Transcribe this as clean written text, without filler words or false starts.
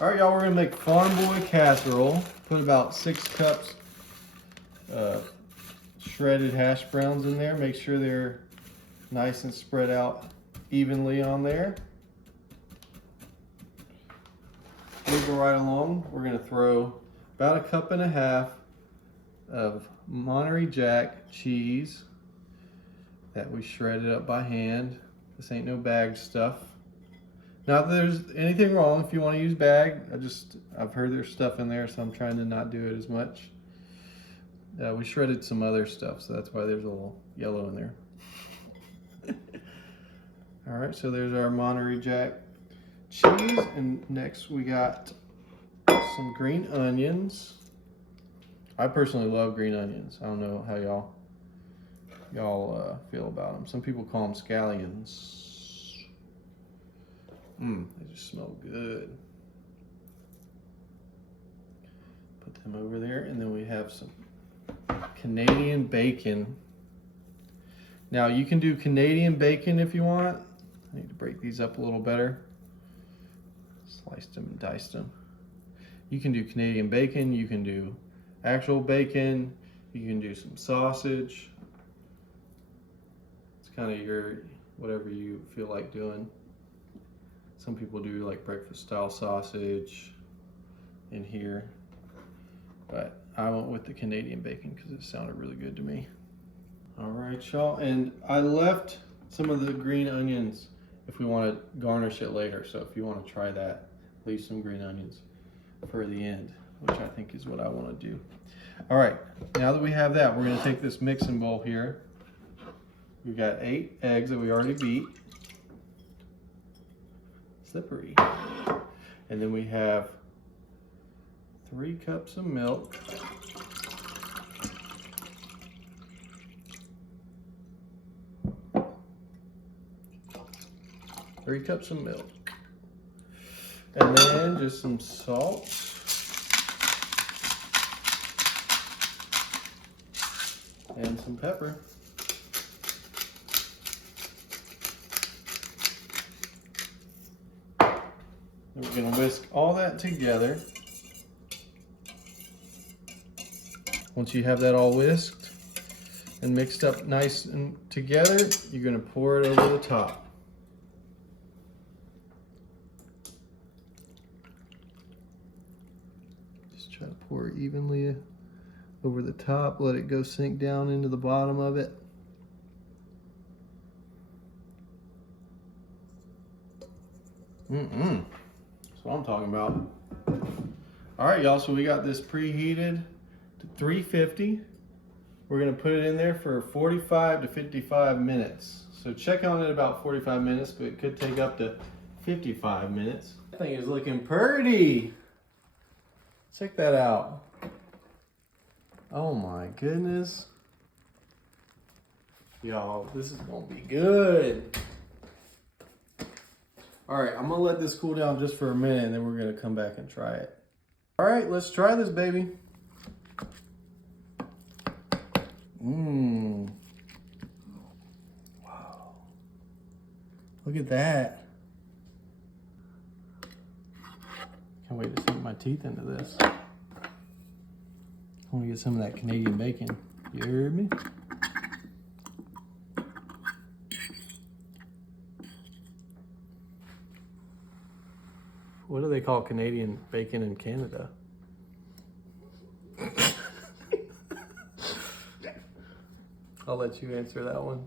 All right, y'all, we're gonna make Farm Boy Casserole. Put about 6 cups of shredded hash browns in there. Make sure they're nice and spread out evenly on there. Moving right along, we're gonna throw about 1.5 cups of Monterey Jack cheese that we shredded up by hand. This ain't no bagged stuff. Not that there's anything wrong if you want to use bag. I've heard there's stuff in there, so I'm trying to not do it as much. We shredded some other stuff, so that's why there's a little yellow in there. All right, so there's our Monterey Jack cheese, and next we got some green onions. I personally love green onions. I don't know how y'all feel about them. Some people call them scallions. They just smell good. Put them over there, and then we have some Canadian bacon. Now you can do Canadian bacon if you want. I need to break these up a little better. Sliced them and diced them. You can do Canadian bacon, you can do actual bacon, you can do some sausage. It's kind of whatever you feel like doing. Some people do like breakfast style sausage in here, but I went with the Canadian bacon because it sounded really good to me. All right, y'all, and I left some of the green onions if we want to garnish it later. So if you want to try that, leave some green onions for the end, which I think is what I want to do. All right, now that we have that, we're going to take this mixing bowl here. We've got 8 eggs that we already beat. Slippery. And then we have 3 cups of milk. Three cups of milk. And then just some salt. And some pepper. And we're gonna whisk all that together. Once you have that all whisked and mixed up nice and together, you're gonna pour it over the top. Just try to pour it evenly over the top, let it go sink down into the bottom of it. That's what I'm talking about. All right, y'all, so we got this preheated to 350. We're gonna put it in there for 45 to 55 minutes. So check on it about 45 minutes, but it could take up to 55 minutes. That thing is looking pretty. Check that out. Oh my goodness. Y'all, this is gonna be good. All right, I'm gonna let this cool down just for a minute and then we're gonna come back and try it. All right, let's try this baby. Wow. Look at that. Can't wait to sink my teeth into this. I want to get some of that Canadian bacon. You heard me? What do they call Canadian bacon in Canada? I'll let you answer that one.